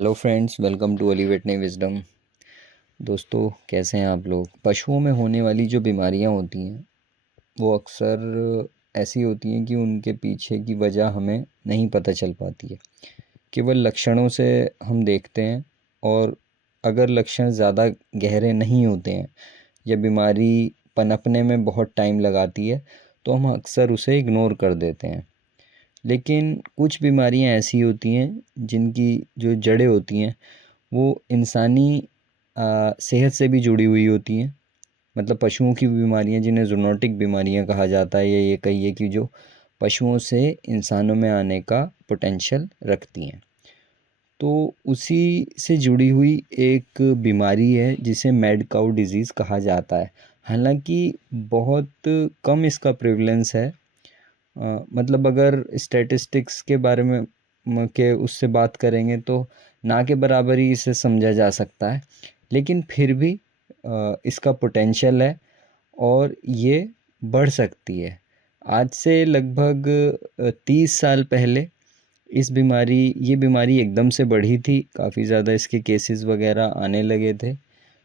Hello friends, welcome to veterinary wisdom. दोस्तों, कैसे हैं आप लोग। पशुओं में होने वाली जो बीमारियां होती हैं वो अक्सर ऐसी होती हैं कि उनके पीछे की वजह हमें नहीं पता चल पाती है। केवल लक्षणों से हम देखते हैं, और अगर लक्षण ज़्यादा गहरे नहीं होते हैं या बीमारी पनपने में बहुत टाइम लगाती है तो हम अक्सर उसे इग्नोर कर देते हैं। लेकिन कुछ बीमारियां ऐसी होती हैं जिनकी जो जड़ें होती हैं वो इंसानी सेहत से भी जुड़ी हुई होती हैं। मतलब पशुओं की बीमारियां जिन्हें जूनोटिक बीमारियां कहा जाता है, या ये कहिए कि जो पशुओं से इंसानों में आने का पोटेंशियल रखती हैं। तो उसी से जुड़ी हुई एक बीमारी है जिसे मैड काउ डिजीज़ कहा जाता है। हालांकि बहुत कम इसका प्रेवलेंस है। मतलब अगर स्टैटिस्टिक्स के बारे में के उससे बात करेंगे तो ना के बराबर ही इसे समझा जा सकता है। लेकिन फिर भी इसका पोटेंशियल है और ये बढ़ सकती है। आज से लगभग 30 साल पहले ये बीमारी एकदम से बढ़ी थी, काफ़ी ज़्यादा इसके केसेस वगैरह आने लगे थे।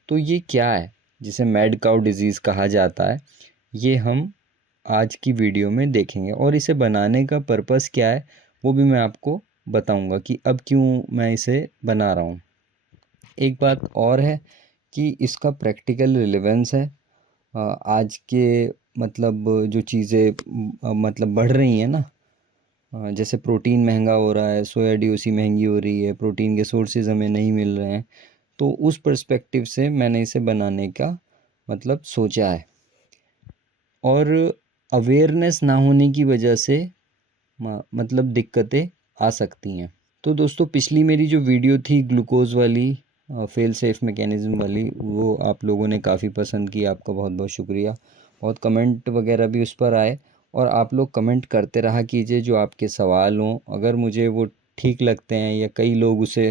तो ये क्या है जिसे मैड काउ डिजीज़ कहा जाता है, ये हम आज की वीडियो में देखेंगे। और इसे बनाने का पर्पस क्या है वो भी मैं आपको बताऊंगा कि अब क्यों मैं इसे बना रहा हूँ। एक बात और है कि इसका प्रैक्टिकल रिलेवेंस है। आज के मतलब जो चीज़ें मतलब बढ़ रही हैं ना, जैसे प्रोटीन महंगा हो रहा है, सोया डीओसी महंगी हो रही है, प्रोटीन के सोर्सेज हमें नहीं मिल रहे हैं। तो उस पर्सपेक्टिव से मैंने इसे बनाने का मतलब सोचा है। और अवेयरनेस ना होने की वजह से मतलब दिक्कतें आ सकती हैं। तो दोस्तों, पिछली मेरी जो वीडियो थी ग्लूकोज वाली, फेल सेफ मैकेनिज़्म वाली, वो आप लोगों ने काफ़ी पसंद की। आपका बहुत बहुत शुक्रिया। बहुत कमेंट वगैरह भी उस पर आए, और आप लोग कमेंट करते रहा कीजिए जो आपके सवाल हों। अगर मुझे वो ठीक लगते हैं या कई लोग उसे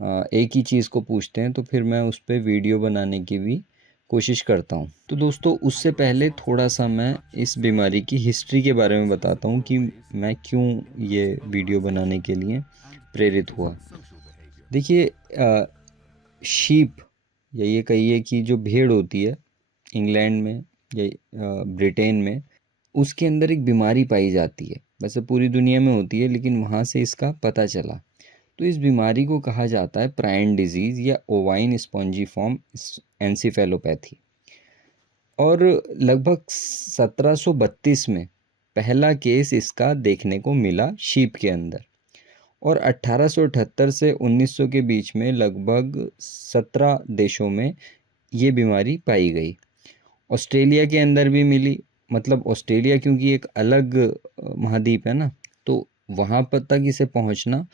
एक ही चीज़ को पूछते हैं तो फिर मैं उस पर वीडियो बनाने की भी कोशिश करता हूँ। तो दोस्तों, उससे पहले थोड़ा सा मैं इस बीमारी की हिस्ट्री के बारे में बताता हूँ कि मैं क्यों ये वीडियो बनाने के लिए प्रेरित हुआ। देखिए, शीप, या ये कहिए कि जो भेड़ होती है इंग्लैंड में या ब्रिटेन में, उसके अंदर एक बीमारी पाई जाती है। वैसे पूरी दुनिया में होती है लेकिन वहाँ से इसका पता चला। तो इस बीमारी को कहा जाता है प्रायन डिजीज़ या ओवाइन स्पॉन्जीफॉर्म एंसिफेलोपैथी। और लगभग 1732 में पहला केस इसका देखने को मिला शीप के अंदर। और 1878 से 1900 के बीच में लगभग 17 देशों में ये बीमारी पाई गई। ऑस्ट्रेलिया के अंदर भी मिली। मतलब ऑस्ट्रेलिया क्योंकि एक अलग महाद्वीप है ना, तो वहाँ पर तक इसे पहुँचना,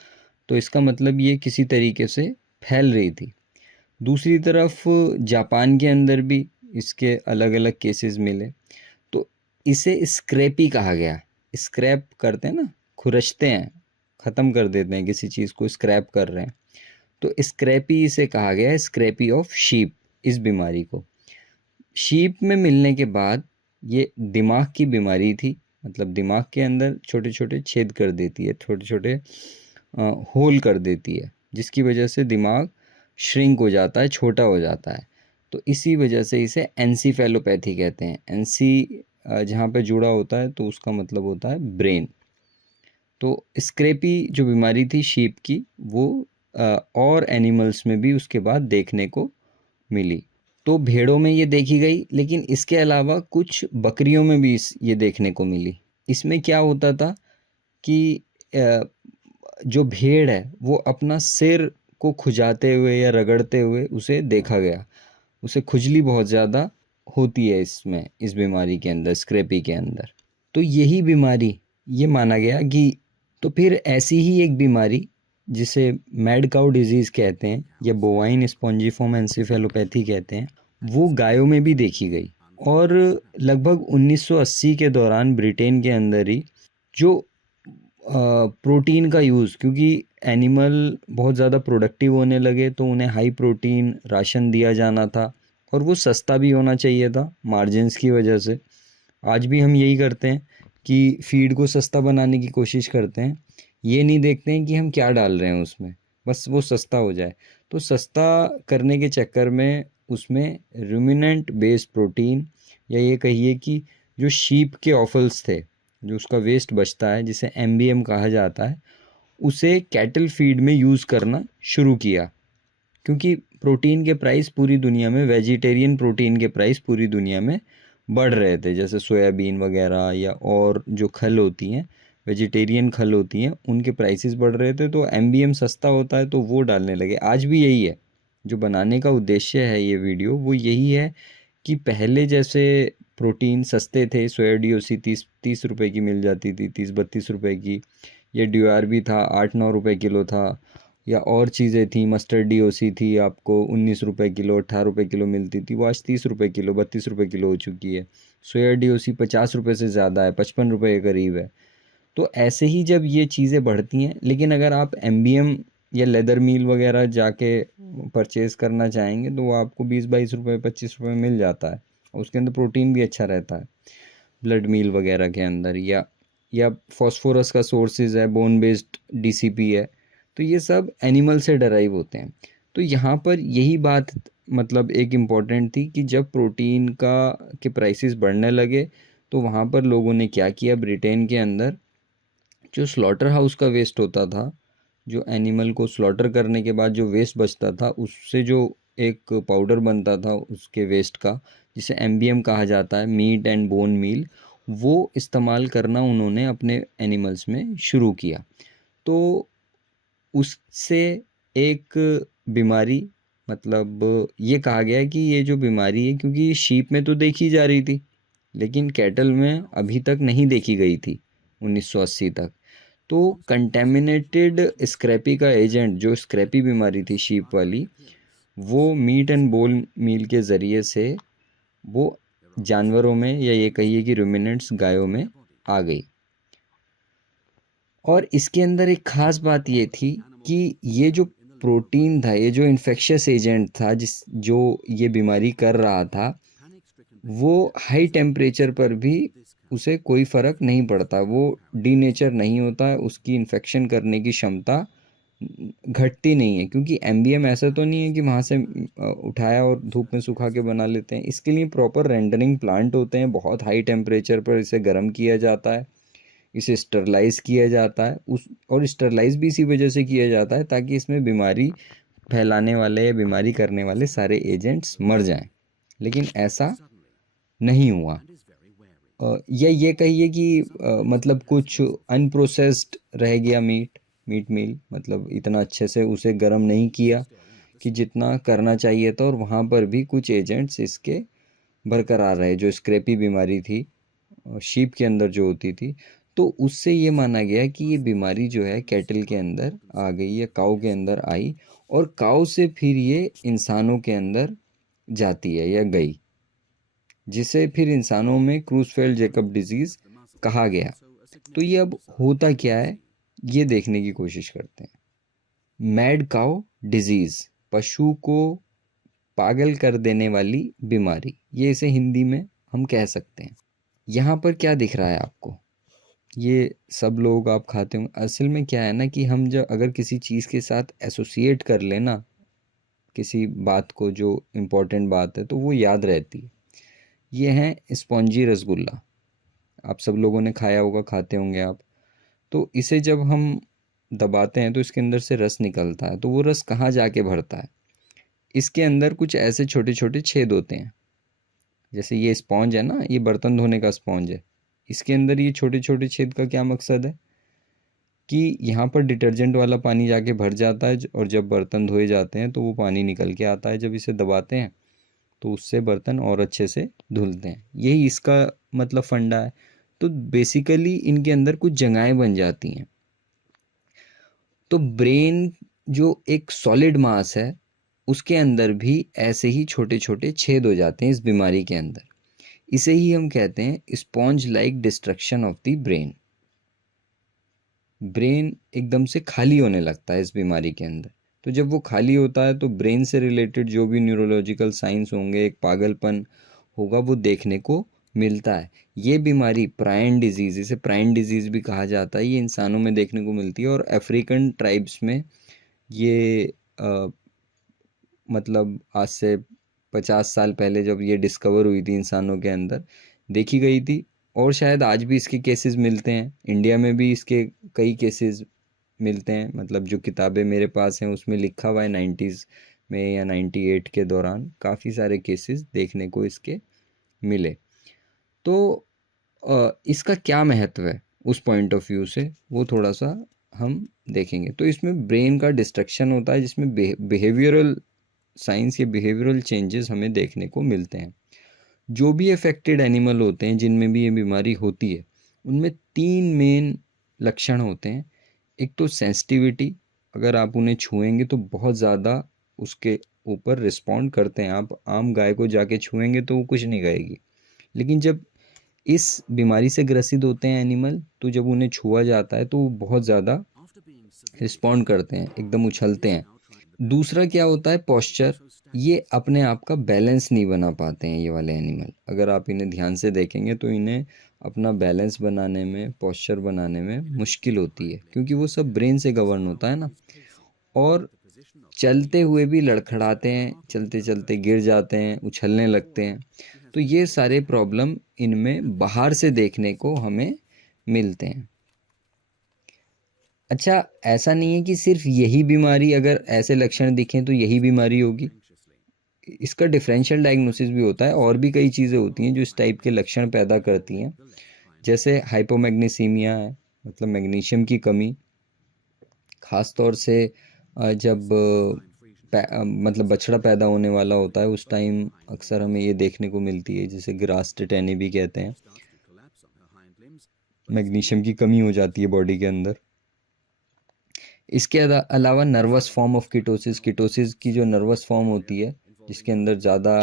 तो इसका मतलब ये किसी तरीके से फैल रही थी। दूसरी तरफ जापान के अंदर भी इसके अलग अलग केसेस मिले। तो इसे स्क्रैपी कहा गया। स्क्रैप करते हैं ना, खुरचते हैं, ख़त्म कर देते हैं किसी चीज़ को, स्क्रैप कर रहे हैं। तो स्क्रैपी इसे कहा गया है, स्क्रैपी ऑफ शीप, इस बीमारी को। शीप में मिलने के बाद ये दिमाग की बीमारी थी। मतलब दिमाग के अंदर छोटे छोटे छेद कर देती है, छोटे छोटे होल कर देती है, जिसकी वजह से दिमाग श्रिंक हो जाता है, छोटा हो जाता है। तो इसी वजह से इसे एंसीफेलोपैथी कहते हैं। एंसी जहाँ पे जुड़ा होता है तो उसका मतलब होता है ब्रेन। तो स्क्रैपी जो बीमारी थी शीप की, वो और एनिमल्स में भी उसके बाद देखने को मिली। तो भेड़ों में ये देखी गई, लेकिन इसके अलावा कुछ बकरियों में भी ये देखने को मिली। इसमें क्या होता था कि जो भेड़ है वो अपना सिर को खुजाते हुए या रगड़ते हुए उसे देखा गया। उसे खुजली बहुत ज़्यादा होती है इसमें, इस बीमारी के अंदर, स्क्रैपी के अंदर। तो यही बीमारी, ये माना गया कि, तो फिर ऐसी ही एक बीमारी जिसे मैड काउ डिजीज़ कहते हैं या बोवाइन स्पॉन्जिफॉर्म एंसेफेलोपैथी कहते हैं, वो गायों में भी देखी गई। और लगभग 1980 के दौरान ब्रिटेन के अंदर ही जो प्रोटीन का यूज़, क्योंकि एनिमल बहुत ज़्यादा प्रोडक्टिव होने लगे तो उन्हें हाई प्रोटीन राशन दिया जाना था, और वो सस्ता भी होना चाहिए था मार्जिन्स की वजह से। आज भी हम यही करते हैं कि फीड को सस्ता बनाने की कोशिश करते हैं, ये नहीं देखते हैं कि हम क्या डाल रहे हैं उसमें। बस वो सस्ता हो जाए। तो सस्ता करने के चक्कर में उसमें रूमिनेंट बेस्ड प्रोटीन, या ये कहिए कि जो शीप के ऑफल्स थे, जो उसका वेस्ट बचता है जिसे एमबीएम कहा जाता है, उसे कैटल फीड में यूज़ करना शुरू किया। क्योंकि प्रोटीन के प्राइस पूरी दुनिया में, वेजिटेरियन प्रोटीन के प्राइस पूरी दुनिया में बढ़ रहे थे, जैसे सोयाबीन वगैरह या और जो खल होती हैं, वेजिटेरियन खल होती हैं, उनके प्राइसेस बढ़ रहे थे। तो एमबीएम सस्ता होता है तो वो डालने लगे। आज भी यही है जो बनाने का उद्देश्य है ये वीडियो, वो यही है कि पहले जैसे प्रोटीन सस्ते थे, सोया डीओसी 30 रुपए की मिल जाती थी, 30-32 रुपए की। ये ड्यूआर भी था, 8-9 रुपए किलो था। या और चीज़ें थी, मस्टर्ड डीओसी थी, आपको 19 रुपए किलो, 18 रुपए किलो मिलती थी, वो आज 30 रुपए किलो, 32 रुपए किलो हो चुकी है। सोया डीओसी 50 रुपए से ज़्यादा है, 55 रुपए के करीब है। तो ऐसे ही जब ये चीज़ें बढ़ती हैं, लेकिन अगर आप एमबीएम या लेदर मील वगैरह जाके परचेज़ करना चाहेंगे तो वो आपको 20-22 रुपए, 25 रुपए में मिल जाता है। उसके अंदर प्रोटीन भी अच्छा रहता है, ब्लड मील वगैरह के अंदर। या फॉस्फोरस का सोर्सेज है, बोन बेस्ड डीसीपी है। तो ये सब एनिमल से डराइव होते हैं। तो यहाँ पर यही बात मतलब एक इम्पॉर्टेंट थी कि जब प्रोटीन का के प्राइसेस बढ़ने लगे तो वहाँ पर लोगों ने क्या किया, ब्रिटेन के अंदर जो स्लॉटर हाउस का वेस्ट होता था, जो एनिमल को स्लॉटर करने के बाद जो वेस्ट बचता था, उससे जो एक पाउडर बनता था उसके वेस्ट का, जिसे एमबीएम कहा जाता है, मीट एंड बोन मील, वो इस्तेमाल करना उन्होंने अपने एनिमल्स में शुरू किया। तो उससे एक बीमारी, मतलब ये कहा गया है कि ये जो बीमारी है, क्योंकि शीप में तो देखी जा रही थी लेकिन कैटल में अभी तक नहीं देखी गई थी 1980 तक। तो कंटेमिनेटेड स्क्रैपी का एजेंट, जो स्क्रैपी बीमारी थी शीप वाली, वो मीट एंड बोन मील के ज़रिए से वो जानवरों में, या ये कहिए कि रुमिनेंट्स गायों में आ गई। और इसके अंदर एक ख़ास बात ये थी कि ये जो प्रोटीन था, ये जो इन्फेक्शियस एजेंट था जो ये बीमारी कर रहा था, वो हाई टेम्परेचर पर भी उसे कोई फ़र्क नहीं पड़ता, वो डीनेचर नहीं होता है, उसकी इन्फेक्शन करने की क्षमता घटती नहीं है। क्योंकि एमबीएम ऐसा तो नहीं है कि वहाँ से उठाया और धूप में सुखा के बना लेते हैं। इसके लिए प्रॉपर रेंडरिंग प्लांट होते हैं, बहुत हाई टेम्परेचर पर इसे गर्म किया जाता है, इसे स्टरलाइज किया जाता है। और स्टरलाइज भी इसी वजह से किया जाता है ताकि इसमें बीमारी फैलाने वाले या बीमारी करने वाले सारे एजेंट्स मर जाएं। लेकिन ऐसा नहीं हुआ। या ये कहिए कि मतलब कुछ अनप्रोसेस्ड रह गया मीट मील, मतलब इतना अच्छे से उसे गर्म नहीं किया कि जितना करना चाहिए था, और वहाँ पर भी कुछ एजेंट्स इसके बरकरार रहे। जो स्क्रैपी बीमारी थी शीप के अंदर जो होती थी, तो उससे ये माना गया कि ये बीमारी जो है कैटल के अंदर आ गई या काऊ के अंदर आई, और काऊ से फिर ये इंसानों के अंदर जाती है या गई, जिसे फिर इंसानों में क्रूसफेल्ड जैकब डिजीज़ कहा गया। तो ये अब होता क्या है, ये देखने की कोशिश करते हैं। मैड काऊ डिजीज़, पशु को पागल कर देने वाली बीमारी, ये इसे हिंदी में हम कह सकते हैं। यहाँ पर क्या दिख रहा है आपको, ये सब लोग आप खाते होंगे। असल में क्या है ना कि हम जब अगर किसी चीज़ के साथ एसोसिएट कर लेना किसी बात को, जो इम्पोर्टेंट बात है, तो वो याद रहती है। ये है स्पॉन्जी रसगुल्ला, आप सब लोगों ने खाया होगा, खाते होंगे आप। तो इसे जब हम दबाते हैं तो इसके अंदर से रस निकलता है। तो वो रस कहाँ जाके भरता है, इसके अंदर कुछ ऐसे छोटे छोटे छेद होते हैं। जैसे ये स्पॉन्ज है ना, ये बर्तन धोने का स्पॉन्ज है, इसके अंदर ये छोटे छोटे छेद का क्या मकसद है कि यहाँ पर डिटर्जेंट वाला पानी जाके भर जाता है, और जब बर्तन धोए जाते हैं तो वो पानी निकल के आता है। जब इसे दबाते हैं तो उससे बर्तन और अच्छे से धुलते हैं। यही इसका मतलब फंडा है। तो बेसिकली इनके अंदर कुछ जगहें बन जाती हैं। तो ब्रेन जो एक सॉलिड मास है, उसके अंदर भी ऐसे ही छोटे छोटे छेद हो जाते हैं इस बीमारी के अंदर। इसे ही हम कहते हैं sponge like destruction of the brain. Brain एकदम से खाली होने लगता है इस बीमारी के अंदर। तो जब वो खाली होता है तो ब्रेन से रिलेटेड जो भी न्यूरोलॉजिकल साइंस होंगे, एक पागलपन होगा, वो देखने को मिलता है। ये बीमारी प्रायन डिजीज़, इसे प्रायन डिजीज़ भी कहा जाता है, ये इंसानों में देखने को मिलती है। और अफ्रीकन ट्राइब्स में ये मतलब आज से 50 साल पहले जब ये डिस्कवर हुई थी इंसानों के अंदर, देखी गई थी। और शायद आज भी इसके केसेस मिलते हैं, इंडिया में भी इसके कई केसेस मिलते हैं। मतलब जो किताबें मेरे पास हैं उसमें लिखा हुआ है 90s में या 98 के दौरान काफ़ी सारे केसेस देखने को इसके मिले। तो इसका क्या महत्व है उस पॉइंट ऑफ व्यू से, वो थोड़ा सा हम देखेंगे। तो इसमें ब्रेन का डिस्ट्रक्शन होता है, जिसमें बिहेवियरल साइंस या बिहेवियरल चेंजेस हमें देखने को मिलते हैं। जो भी अफेक्टेड एनिमल होते हैं जिनमें भी ये बीमारी होती है, उनमें 3 मेन लक्षण होते हैं। एक तो सेंसिटिविटी, अगर आप उन्हें छुएंगे तो बहुत ज़्यादा उसके ऊपर रिस्पॉन्ड करते हैं। आप आम गाय को जाके छुएंगे तो वो कुछ नहीं कहेगी, लेकिन जब इस बीमारी से ग्रसित होते हैं एनिमल, तो जब उन्हें छुआ जाता है तो वो बहुत ज़्यादा रिस्पॉन्ड करते हैं, एकदम उछलते हैं। दूसरा क्या होता है, पोस्चर। ये अपने आप का बैलेंस नहीं बना पाते हैं ये वाले एनिमल। अगर आप इन्हें ध्यान से देखेंगे तो इन्हें अपना बैलेंस बनाने में, पोस्चर बनाने में मुश्किल होती है, क्योंकि वो सब ब्रेन से गवर्न होता है ना। और चलते हुए भी लड़खड़ाते हैं, चलते चलते गिर जाते हैं, उछलने लगते हैं। तो ये सारे प्रॉब्लम इनमें बाहर से देखने को हमें मिलते हैं। अच्छा, ऐसा नहीं है कि सिर्फ यही बीमारी, अगर ऐसे लक्षण दिखें तो यही बीमारी होगी। इसका डिफरेंशियल डायग्नोसिस भी होता है, और भी कई चीज़ें होती हैं जो इस टाइप के लक्षण पैदा करती हैं। जैसे हाइपोमैग्नीसीमिया है, मतलब मैग्नीशियम की कमी। ख़ास तौर से जब मतलब बछड़ा पैदा होने वाला होता है उस टाइम अक्सर हमें ये देखने को मिलती है, जिसे ग्रास टेटेनी भी कहते हैं। मैग्नीशियम की कमी हो जाती है बॉडी के अंदर। इसके अलावा nervous form of ketosis, ketosis की जो नर्वस फॉर्म होती है जिसके अंदर ज़्यादा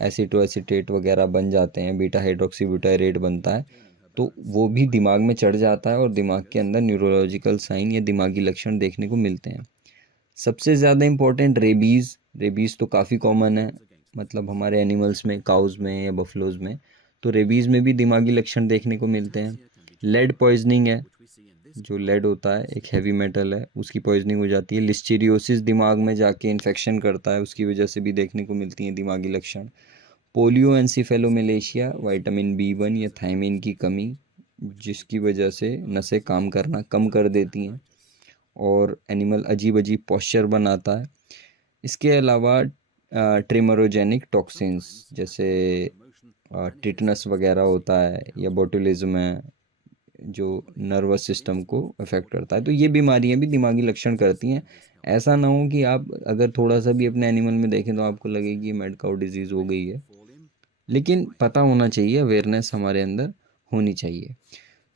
एसीटोएसीटेट वगैरह बन जाते हैं, बीटा हाइड्रोक्सी ब्यूटायरेट बनता है, तो वो भी दिमाग में चढ़ जाता है और दिमाग के अंदर न्यूरोलॉजिकल साइन या दिमागी लक्षण देखने को मिलते हैं। सबसे ज़्यादा इम्पोर्टेंट रेबीज़। रेबीज़ तो काफ़ी कॉमन है, मतलब हमारे एनिमल्स में, काउज़ में या बफलोज़ में। तो रेबीज़ में भी दिमागी लक्षण देखने को मिलते हैं। लेड पॉइजनिंग है, जो लेड होता है एक हैवी मेटल है, उसकी पॉइजनिंग हो जाती है। लिस्टीरियोसिस दिमाग में जाके इन्फेक्शन करता है, उसकी वजह से भी देखने को मिलती हैं दिमागी लक्षण। पोलियो एनसीफेलोमलेशिया, विटामिन B1 या थायमिन की कमी, जिसकी वजह से नसें काम करना कम कर देती हैं और एनिमल अजीब अजीब पॉस्चर बनाता है। इसके अलावा ट्रिमरोजेनिक टॉक्सिन्स, जैसे टिटनस वगैरह होता है या बोटुलिज्म है, जो नर्वस सिस्टम को अफेक्ट करता है। तो ये बीमारियां भी दिमागी लक्षण करती हैं। ऐसा ना हो कि आप अगर थोड़ा सा भी अपने एनिमल में देखें तो आपको लगे कि मैड काउ डिजीज़ हो गई है, लेकिन पता होना चाहिए, अवेयरनेस हमारे अंदर होनी चाहिए।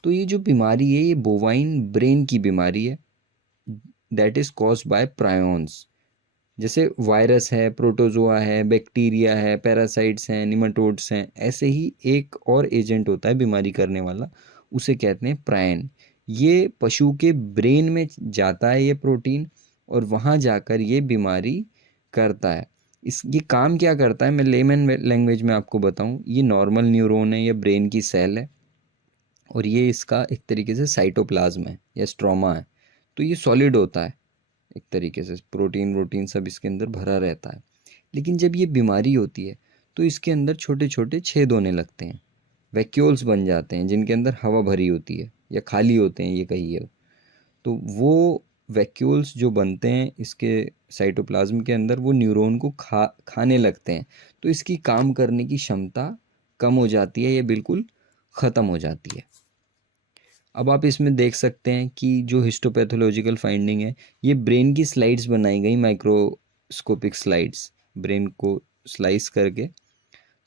तो ये जो बीमारी है ये बोवाइन ब्रेन की बीमारी है, that is caused by prions. जैसे वायरस है, प्रोटोजोआ है, बैक्टीरिया है, पैरासाइट्स हैं, निमाटोड्स हैं, ऐसे ही एक और एजेंट होता है बीमारी करने वाला, उसे कहते हैं प्रायन। ये पशु के ब्रेन में जाता है ये प्रोटीन, और वहाँ जाकर ये बीमारी करता है। ये काम क्या करता है, मैं लेमन लैंग्वेज में आपको बताऊं। ये नॉर्मल न्यूरॉन है, ये ब्रेन की सेल है, और ये इसका एक तरीके से साइटोप्लाज्म है या स्ट्रोमा है। तो ये सॉलिड होता है एक तरीके से, प्रोटीन वोटीन सब इसके अंदर भरा रहता है। लेकिन जब ये बीमारी होती है तो इसके अंदर छोटे छोटे छेद होने लगते हैं, वैक्यूल्स बन जाते हैं जिनके अंदर हवा भरी होती है या खाली होते हैं ये कहिए। तो वो वैक्यूल्स जो बनते हैं इसके साइटोप्लाज्म के अंदर, वो न्यूरॉन को खाने लगते हैं। तो इसकी काम करने की क्षमता कम हो जाती है, ये बिल्कुल ख़त्म हो जाती है। अब आप इसमें देख सकते हैं कि जो हिस्टोपैथोलॉजिकल फाइंडिंग है, ये ब्रेन की स्लाइड्स बनाई गई, माइक्रोस्कोपिक स्लाइड्स, ब्रेन को स्लाइस करके।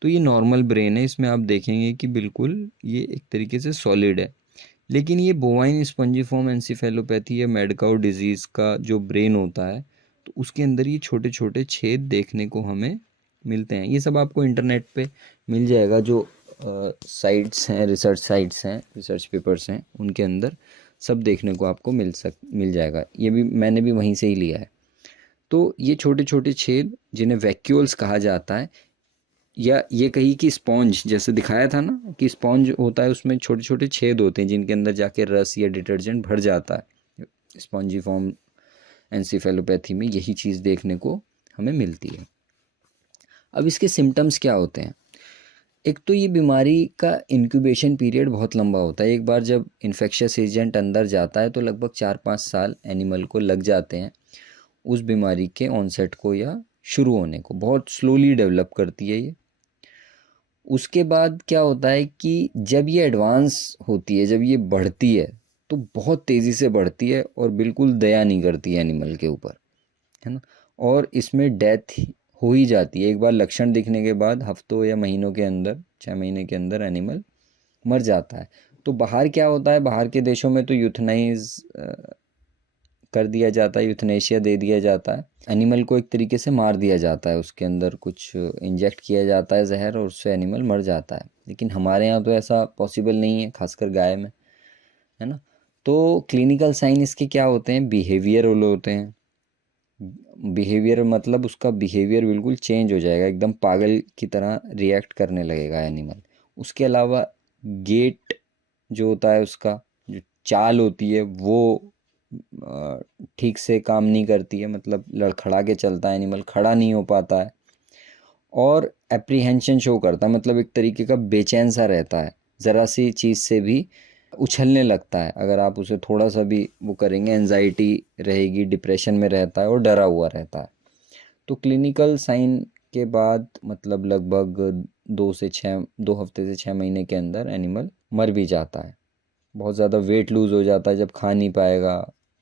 तो ये नॉर्मल ब्रेन है, इसमें आप देखेंगे कि बिल्कुल ये एक तरीके से सॉलिड है। लेकिन ये बोवाइन स्पंजिफॉर्म एंसीफेलोपैथी या मैड काउ डिजीज़ का जो ब्रेन होता है, तो उसके अंदर ये छोटे छोटे छेद देखने को हमें मिलते हैं। ये सब आपको इंटरनेट पे मिल जाएगा, जो साइट्स हैं, रिसर्च साइट्स हैं, रिसर्च पेपर्स हैं, उनके अंदर सब देखने को आपको मिल जाएगा। ये भी मैंने भी वहीं से ही लिया है। तो ये छोटे छोटे छेद जिन्हें वैक्यूल्स कहा जाता है, या ये कही कि स्पॉन्ज, जैसे दिखाया था ना कि स्पॉन्ज होता है, उसमें छोटे छोटे छेद होते हैं जिनके अंदर जाके रस या डिटर्जेंट भर जाता है, स्पॉन्जी फॉर्म एंसेफेलोपैथी में यही चीज़ देखने को हमें मिलती है। अब इसके सिम्टम्स क्या होते हैं? एक तो ये बीमारी का इंक्यूबेशन पीरियड बहुत लंबा होता है। एक बार जब इन्फेक्शियस एजेंट अंदर जाता है तो लगभग 4-5 साल एनिमल को लग जाते हैं उस बीमारी के ऑनसेट को या शुरू होने को। बहुत स्लोली डेवलप करती है ये। उसके बाद क्या होता है कि जब ये एडवांस होती है, जब ये बढ़ती है तो बहुत तेज़ी से बढ़ती है और बिल्कुल दया नहीं करती है एनिमल के ऊपर, है ना। और इसमें डेथ हो ही जाती है। एक बार लक्षण दिखने के बाद हफ्तों या महीनों के अंदर, 6 महीने के अंदर एनिमल मर जाता है। तो बाहर क्या होता है, बाहर के देशों में तो यूथनाइज कर दिया जाता है, यूथनेशिया दे दिया जाता है। एनिमल को एक तरीके से मार दिया जाता है, उसके अंदर कुछ इंजेक्ट किया जाता है जहर और उससे एनिमल मर जाता है। लेकिन हमारे यहाँ तो ऐसा पॉसिबल नहीं है, खासकर गाय में, है ना। तो क्लिनिकल साइन इसके क्या होते हैं, बिहेवियरल होते हैं। बिहेवियर मतलब उसका बिहेवियर बिल्कुल चेंज हो जाएगा, एकदम पागल की तरह रिएक्ट करने लगेगा एनिमल। उसके अलावा गेट जो होता है, उसका जो चाल होती है वो ठीक से काम नहीं करती है, मतलब लड़खड़ा के चलता है एनिमल, खड़ा नहीं हो पाता है। और एप्रीहेंशन शो करता है, मतलब एक तरीके का बेचैन सा रहता है, ज़रा सी चीज़ से भी उछलने लगता है। अगर आप उसे थोड़ा सा भी वो करेंगे, एंजाइटी रहेगी, डिप्रेशन में रहता है और डरा हुआ रहता है। तो क्लिनिकल साइन के बाद मतलब लगभग 2 हफ्ते से 6 महीने के अंदर एनिमल मर भी जाता है। बहुत ज़्यादा वेट लूज़ हो जाता है जब खा नहीं पाएगा,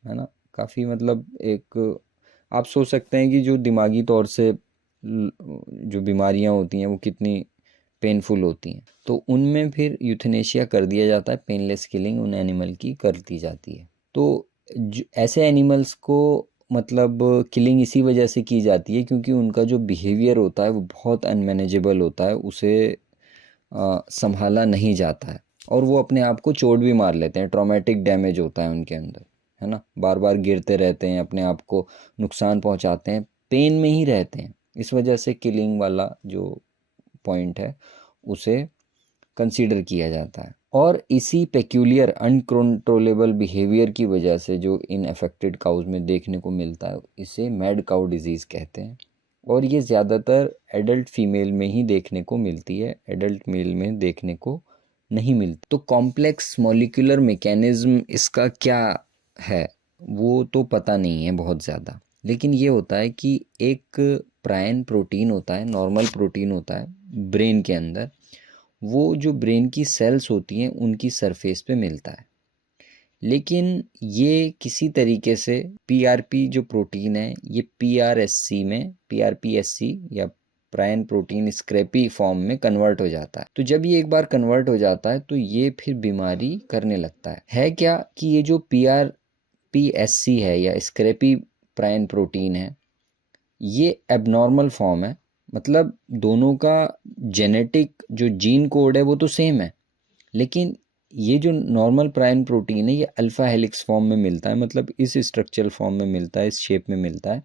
है ना। काफ़ी मतलब एक आप सोच सकते हैं कि जो दिमागी तौर से जो बीमारियां होती हैं वो कितनी पेनफुल होती हैं। तो उनमें फिर यूथनेशिया कर दिया जाता है, पेनलेस किलिंग उन एनिमल की कर दी जाती है। तो ऐसे एनिमल्स को मतलब किलिंग इसी वजह से की जाती है क्योंकि उनका जो बिहेवियर होता है वो बहुत अनमैनेजेबल होता है, उसे संभाला नहीं जाता है और वो अपने आप को चोट भी मार लेते हैं। ट्रॉमेटिक डैमेज होता है उनके अंदर, है ना। बार बार गिरते रहते हैं, अपने आप को नुकसान पहुंचाते हैं, पेन में ही रहते हैं। इस वजह से किलिंग वाला जो पॉइंट है उसे कंसीडर किया जाता है। और इसी पेक्यूलियर अनकंट्रोलेबल बिहेवियर की वजह से जो इन अफेक्टेड काउज में देखने को मिलता है, इसे मैड काउ डिजीज़ कहते हैं। और ये ज़्यादातर एडल्ट फीमेल में ही देखने को मिलती है, एडल्ट मेल में देखने को नहीं मिलती। तो कॉम्प्लेक्स मॉलिक्यूलर मैकेनिज्म इसका क्या है वो तो पता नहीं है बहुत ज़्यादा, लेकिन ये होता है कि एक प्रायन प्रोटीन होता है, नॉर्मल प्रोटीन होता है ब्रेन के अंदर, वो जो ब्रेन की सेल्स होती हैं उनकी सरफेस पे मिलता है। लेकिन ये किसी तरीके से पीआरपी जो प्रोटीन है ये पीआरएससी में, पीआरपीएससी या प्रायन प्रोटीन स्क्रैपी फॉर्म में कन्वर्ट हो जाता है। तो जब ये एक बार कन्वर्ट हो जाता है तो ये फिर बीमारी करने लगता है क्या कि ये जो पीआरपीएससी है या स्क्रैपी प्रायन प्रोटीन है ये एबनॉर्मल फॉर्म है। मतलब दोनों का जेनेटिक जो जीन कोड है वो तो सेम है, लेकिन ये जो नॉर्मल प्रायन प्रोटीन है ये अल्फ़ा हेलिक्स फॉर्म में मिलता है, मतलब इस स्ट्रक्चरल फॉर्म में मिलता है, इस शेप में मिलता है।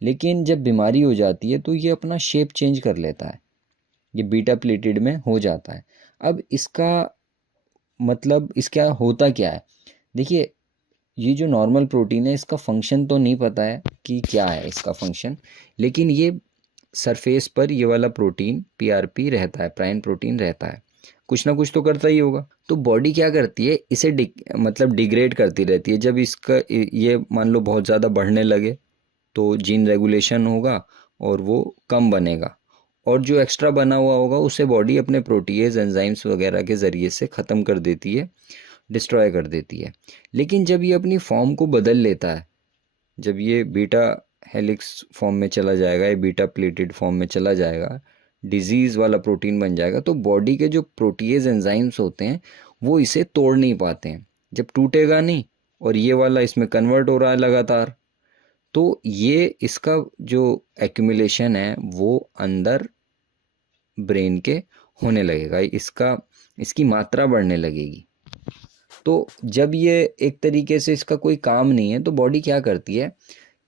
लेकिन जब बीमारी हो जाती है तो ये अपना शेप चेंज कर लेता है, ये बीटा प्लेटेड में हो जाता है। अब इसका मतलब इसका होता क्या है, देखिए ये जो नॉर्मल प्रोटीन है इसका फंक्शन तो नहीं पता है कि क्या है इसका फंक्शन, लेकिन ये सरफेस पर ये वाला प्रोटीन पीआरपी रहता है, प्रायन प्रोटीन रहता है, कुछ ना कुछ तो करता ही होगा। तो बॉडी क्या करती है, इसे मतलब डिग्रेड करती रहती है। जब इसका ये मान लो बहुत ज़्यादा बढ़ने लगे तो जीन रेगुलेशन होगा और वो कम बनेगा, और जो एक्स्ट्रा बना हुआ होगा उसे बॉडी अपने प्रोटीएज एंजाइम्स वगैरह के ज़रिए से ख़त्म कर देती है, डिस्ट्रॉय कर देती है। लेकिन जब ये अपनी फॉर्म को बदल लेता है, जब ये बीटा हेलिक्स फॉर्म में चला जाएगा, ये बीटा प्लेटेड फॉर्म में चला जाएगा, डिजीज़ वाला प्रोटीन बन जाएगा, तो बॉडी के जो प्रोटीएज एंजाइम्स होते हैं वो इसे तोड़ नहीं पाते हैं। जब टूटेगा नहीं और ये वाला इसमें कन्वर्ट हो रहा है लगातार, तो ये इसका जो एक्यूमुलेशन है वो अंदर ब्रेन के होने लगेगा, इसकी मात्रा बढ़ने लगेगी। तो जब ये एक तरीके से इसका कोई काम नहीं है तो बॉडी क्या करती है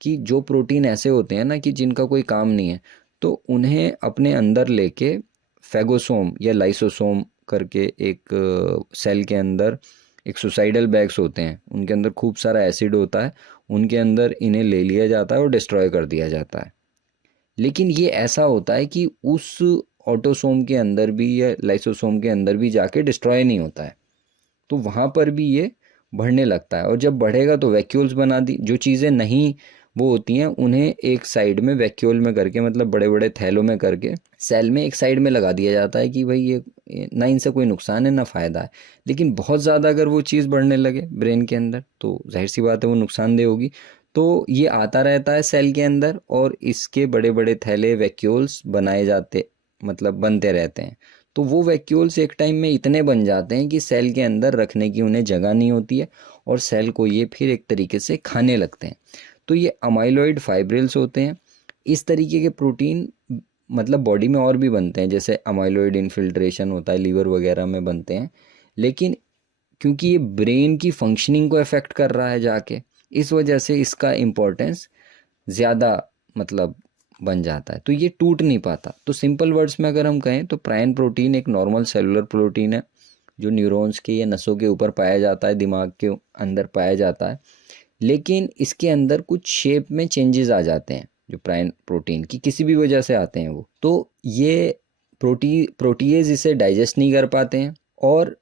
कि जो प्रोटीन ऐसे होते हैं ना कि जिनका कोई काम नहीं है, तो उन्हें अपने अंदर लेके फैगोसोम या लाइसोसोम करके एक सेल के अंदर एक सुसाइडल बैग्स होते हैं, उनके अंदर खूब सारा एसिड होता है, उनके अंदर इन्हें ले लिया जाता है और डिस्ट्रॉय कर दिया जाता है। लेकिन ये ऐसा होता है कि उस ऑटोसोम के अंदर भी या लाइसोसोम के अंदर भी जाके डिस्ट्रॉय नहीं होता है, तो वहाँ पर भी ये बढ़ने लगता है। और जब बढ़ेगा तो वैक्यूल्स बना दी, जो चीज़ें नहीं वो होती हैं उन्हें एक साइड में वैक्यूल में करके, मतलब बड़े बड़े थैलों में करके सेल में एक साइड में लगा दिया जाता है कि भाई ये ना इनसे कोई नुकसान है ना फ़ायदा है। लेकिन बहुत ज़्यादा अगर वो चीज़ बढ़ने लगे ब्रेन के अंदर तो जाहिर सी बात है वो नुकसानदेह होगी। तो ये आता रहता है सेल के अंदर और इसके बड़े बड़े थैले वैक्यूल्स बनाए जाते, मतलब बनते रहते हैं। तो वो वैक्यूल्स एक टाइम में इतने बन जाते हैं कि सेल के अंदर रखने की उन्हें जगह नहीं होती है और सेल को ये फिर एक तरीके से खाने लगते हैं। तो ये अमाइलॉइड फाइब्रिल्स होते हैं। इस तरीके के प्रोटीन मतलब बॉडी में और भी बनते हैं, जैसे अमाइलॉइड इन्फिल्ट्रेशन होता है, लीवर वगैरह में बनते हैं। लेकिन क्योंकि ये ब्रेन की फंक्शनिंग को अफेक्ट कर रहा है जाके, इस वजह से इसका इम्पोर्टेंस ज़्यादा मतलब बन जाता है, तो ये टूट नहीं पाता। तो सिंपल वर्ड्स में अगर हम कहें तो प्रायन प्रोटीन एक नॉर्मल सेलुलर प्रोटीन है जो न्यूरॉन्स के या नसों के ऊपर पाया जाता है, दिमाग के अंदर पाया जाता है। लेकिन इसके अंदर कुछ शेप में चेंजेस आ जाते हैं जो प्रायन प्रोटीन की किसी भी वजह से आते हैं वो, तो ये प्रोटीएज इसे डाइजेस्ट नहीं कर पाते हैं। और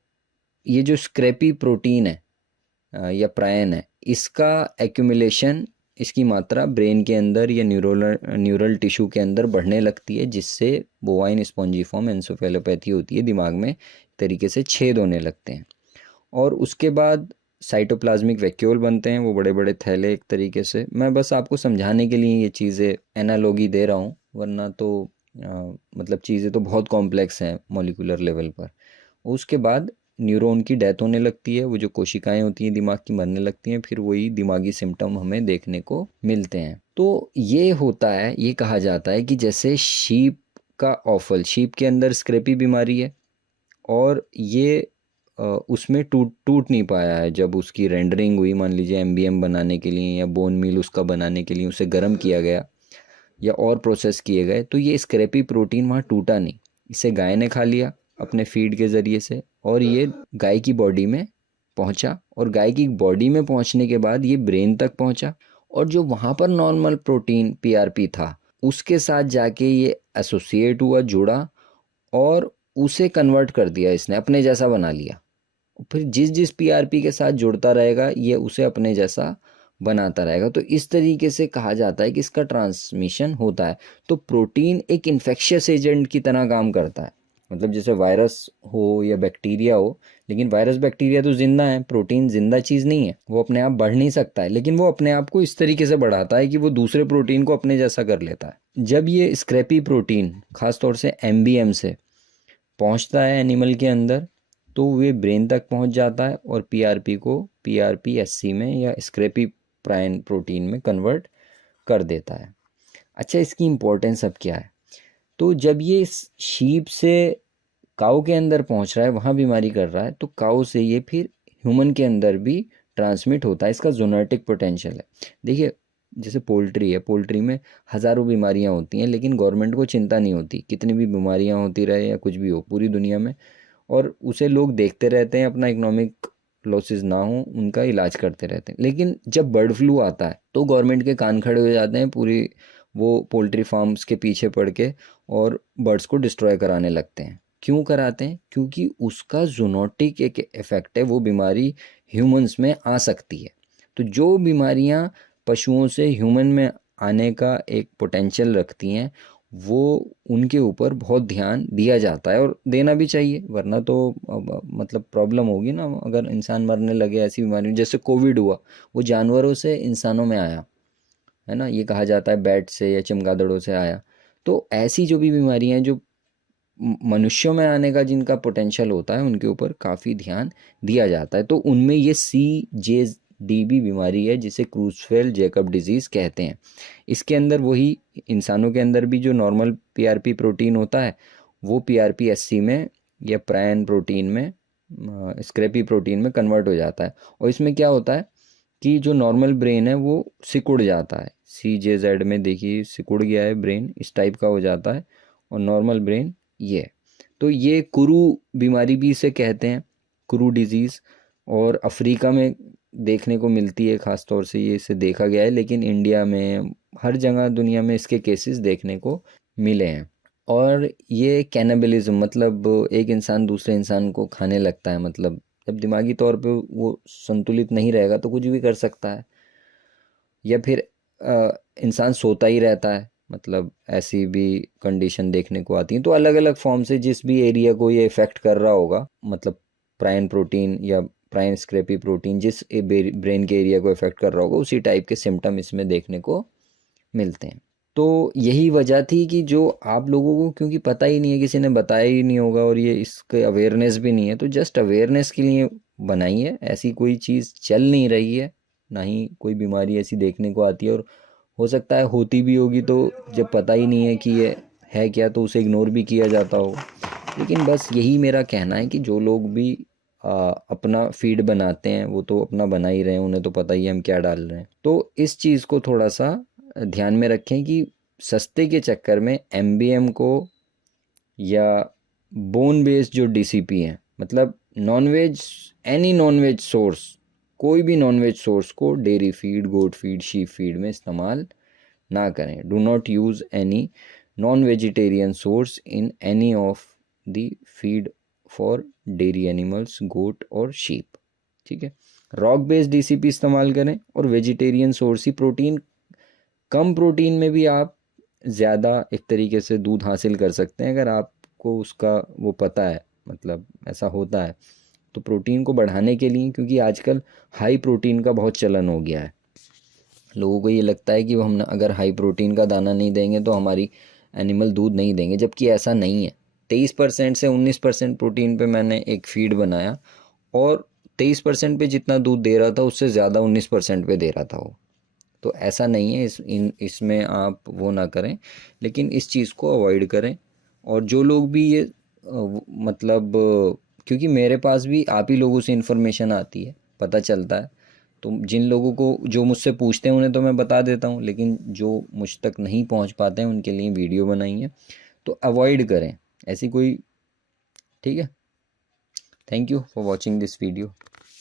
ये जो स्क्रैपी प्रोटीन है या प्रायन है, इसका एक्यूमुलेशन, इसकी मात्रा ब्रेन के अंदर या न्यूरल टिश्यू के अंदर बढ़ने लगती है, जिससे बोवाइन स्पॉन्जिफॉर्म एंसेफेलोपैथी होती है, दिमाग में तरीके से छेद होने लगते हैं। और उसके बाद साइटोप्लाज्मिक वैक्यूल बनते हैं, वो बड़े बड़े थैले एक तरीके से। मैं बस आपको समझाने के लिए ये चीज़ें एनालॉगी दे रहा हूँ, वरना तो मतलब चीज़ें तो बहुत कॉम्प्लेक्स हैं मॉलिक्यूलर लेवल पर। उसके बाद न्यूरॉन की डेथ होने लगती है, वो जो कोशिकाएं होती हैं दिमाग की मरने लगती हैं, फिर वही दिमागी सिम्टम हमें देखने को मिलते हैं। तो ये होता है, ये कहा जाता है कि जैसे शीप का ऑफल, शीप के अंदर स्क्रैपी बीमारी है और ये उसमें टूट नहीं पाया है। जब उसकी रेंडरिंग हुई, मान लीजिए एमबीएम बनाने के लिए या बोन मील उसका बनाने के लिए उसे गर्म किया गया या और प्रोसेस किए गए, तो ये स्क्रैपी प्रोटीन वहाँ टूटा नहीं, इसे गाय ने खा लिया अपने फीड के ज़रिए से और ये गाय की बॉडी में पहुँचा। और गाय की बॉडी में पहुँचने के बाद ये ब्रेन तक पहुँचा और जो वहाँ पर नॉर्मल प्रोटीन पीआरपी था उसके साथ जाके ये एसोसिएट हुआ, जुड़ा और उसे कन्वर्ट कर दिया, इसने अपने जैसा बना लिया। फिर जिस जिस पीआरपी के साथ जुड़ता रहेगा ये उसे अपने जैसा बनाता रहेगा। तो इस तरीके से कहा जाता है कि इसका ट्रांसमिशन होता है। तो प्रोटीन एक इन्फेक्शियस एजेंट की तरह काम करता है, मतलब जैसे वायरस हो या बैक्टीरिया हो, लेकिन वायरस बैक्टीरिया तो जिंदा है, प्रोटीन जिंदा चीज़ नहीं है, वो अपने आप बढ़ नहीं सकता है, लेकिन वो अपने आप को इस तरीके से बढ़ाता है कि वो दूसरे प्रोटीन को अपने जैसा कर लेता है। जब ये स्क्रैपी प्रोटीन खासतौर से एमबीएम से पहुंचता है एनिमल के अंदर, तो वे ब्रेन तक पहुंच जाता है और पीआरपी को पीआरपीएससी में या स्क्रैपी प्रायन प्रोटीन में कन्वर्ट कर देता है। अच्छा, इसकी इम्पोर्टेंस अब क्या है? तो जब ये शीप से काऊ के अंदर पहुंच रहा है, वहाँ बीमारी कर रहा है, तो काऊ से ये फिर ह्यूमन के अंदर भी ट्रांसमिट होता है। इसका जोनेटिक पोटेंशियल है। देखिए, जैसे पोल्ट्री है, पोल्ट्री में हज़ारों बीमारियां होती हैं, लेकिन गवर्नमेंट को चिंता नहीं होती कितनी भी बीमारियां होती रहे या कुछ भी हो पूरी दुनिया में, और उसे लोग देखते रहते हैं, अपना इकोनॉमिक लॉसेस ना हो उनका इलाज करते रहते हैं। लेकिन जब बर्ड फ्लू आता है तो गवर्नमेंट के कान खड़े हो जाते हैं, पूरी वो पोल्ट्री फार्म्स के पीछे पड़ के और बर्ड्स को डिस्ट्रॉय कराने लगते हैं। क्यों कराते हैं? क्योंकि उसका जूनोटिक एक इफेक्ट है, वो बीमारी ह्यूमंस में आ सकती है। तो जो बीमारियां पशुओं से ह्यूमन में आने का एक पोटेंशियल रखती हैं, वो उनके ऊपर बहुत ध्यान दिया जाता है और देना भी चाहिए, वरना तो मतलब प्रॉब्लम होगी ना। अगर इंसान मरने लगे ऐसी बीमारी, जैसे कोविड हुआ, वो जानवरों से इंसानों में आया है ना, ये कहा जाता है बैट से या चमगादड़ों से आया। तो ऐसी जो भी बीमारियां हैं जो मनुष्यों में आने का जिनका पोटेंशियल होता है, उनके ऊपर काफ़ी ध्यान दिया जाता है। तो उनमें ये CJDB बीमारी है, जिसे क्रूसफेल जैकब डिजीज़ कहते हैं। इसके अंदर वही इंसानों के अंदर भी जो नॉर्मल पीआरपी प्रोटीन होता है, वो पीआरपीएससी में या प्रायन प्रोटीन में, स्क्रैपी प्रोटीन में कन्वर्ट हो जाता है। और इसमें क्या होता है कि जो नॉर्मल ब्रेन है वो सिकुड़ जाता है, CJZ में देखिए सिकुड़ गया है ब्रेन, इस टाइप का हो जाता है, और नॉर्मल ब्रेन ये। तो ये कुरू बीमारी भी इसे कहते हैं, कुरू डिजीज़। और अफ्रीका में देखने को मिलती है, ख़ास तौर से ये इसे देखा गया है, लेकिन इंडिया में हर जगह दुनिया में इसके केसेस देखने को मिले हैं। और ये कैनिबलिज्म, मतलब एक इंसान दूसरे इंसान को खाने लगता है, मतलब जब दिमागी तौर पे वो संतुलित नहीं रहेगा तो कुछ भी कर सकता है। या फिर इंसान सोता ही रहता है, मतलब ऐसी भी कंडीशन देखने को आती है। तो अलग अलग फॉर्म से जिस भी एरिया को ये इफ़ेक्ट कर रहा होगा, मतलब प्राइन प्रोटीन या प्राइन स्क्रेपी प्रोटीन जिस ब्रेन के एरिया को इफ़ेक्ट कर रहा होगा, उसी टाइप के सिम्टम इसमें देखने को मिलते हैं। तो यही वजह थी कि जो आप लोगों को क्योंकि पता ही नहीं है, किसी ने बताया ही नहीं होगा और ये इसके अवेयरनेस भी नहीं है, तो जस्ट अवेयरनेस के लिए बनाई है। ऐसी कोई चीज़ चल नहीं रही है, ना ही कोई बीमारी ऐसी देखने को आती है, और हो सकता है होती भी होगी तो जब पता ही नहीं है कि ये है क्या तो उसे इग्नोर भी किया जाता हो। लेकिन बस यही मेरा कहना है कि जो लोग भी अपना फीड बनाते हैं वो तो अपना बना ही रहे हैं, उन्हें तो पता ही है हम क्या डाल रहे हैं। तो इस चीज़ को थोड़ा सा ध्यान में रखें कि सस्ते के चक्कर में एमबीएम को या बोन बेस्ड जो डीसीपी हैं, मतलब नॉनवेज, एनी नॉनवेज सोर्स, कोई भी नॉनवेज सोर्स को dairy feed, goat feed, sheep feed में इस्तेमाल ना करें। Do not use any non vegetarian source in any of the feed for dairy animals, goat और शीप। ठीक है, रॉक बेस्ड डीसीपी इस्तेमाल करें, और वेजिटेरियन सोर्स ही प्रोटीन, कम प्रोटीन में भी आप ज़्यादा एक तरीके से दूध हासिल कर सकते हैं अगर आपको उसका वो पता है, मतलब ऐसा होता है। तो प्रोटीन को बढ़ाने के लिए, क्योंकि आजकल हाई प्रोटीन का बहुत चलन हो गया है, लोगों को ये लगता है कि हम अगर हाई प्रोटीन का दाना नहीं देंगे तो हमारी एनिमल दूध नहीं देंगे, जबकि ऐसा नहीं है। 23% से 19% प्रोटीन पे मैंने एक फीड बनाया, और 23% पे जितना दूध दे रहा था उससे ज़्यादा 19% पे दे रहा था वो। तो ऐसा नहीं है, इसमें आप वो ना करें, लेकिन इस चीज़ को अवॉइड करें। और जो लोग भी ये मतलब क्योंकि मेरे पास भी आप ही लोगों से इन्फॉर्मेशन आती है, पता चलता है, तो जिन लोगों को जो मुझसे पूछते हैं उन्हें तो मैं बता देता हूँ, लेकिन जो मुझ तक नहीं पहुँच पाते हैं उनके लिए वीडियो बनाई है। तो अवॉइड करें ऐसी कोई, ठीक है। Thank you for watching this video.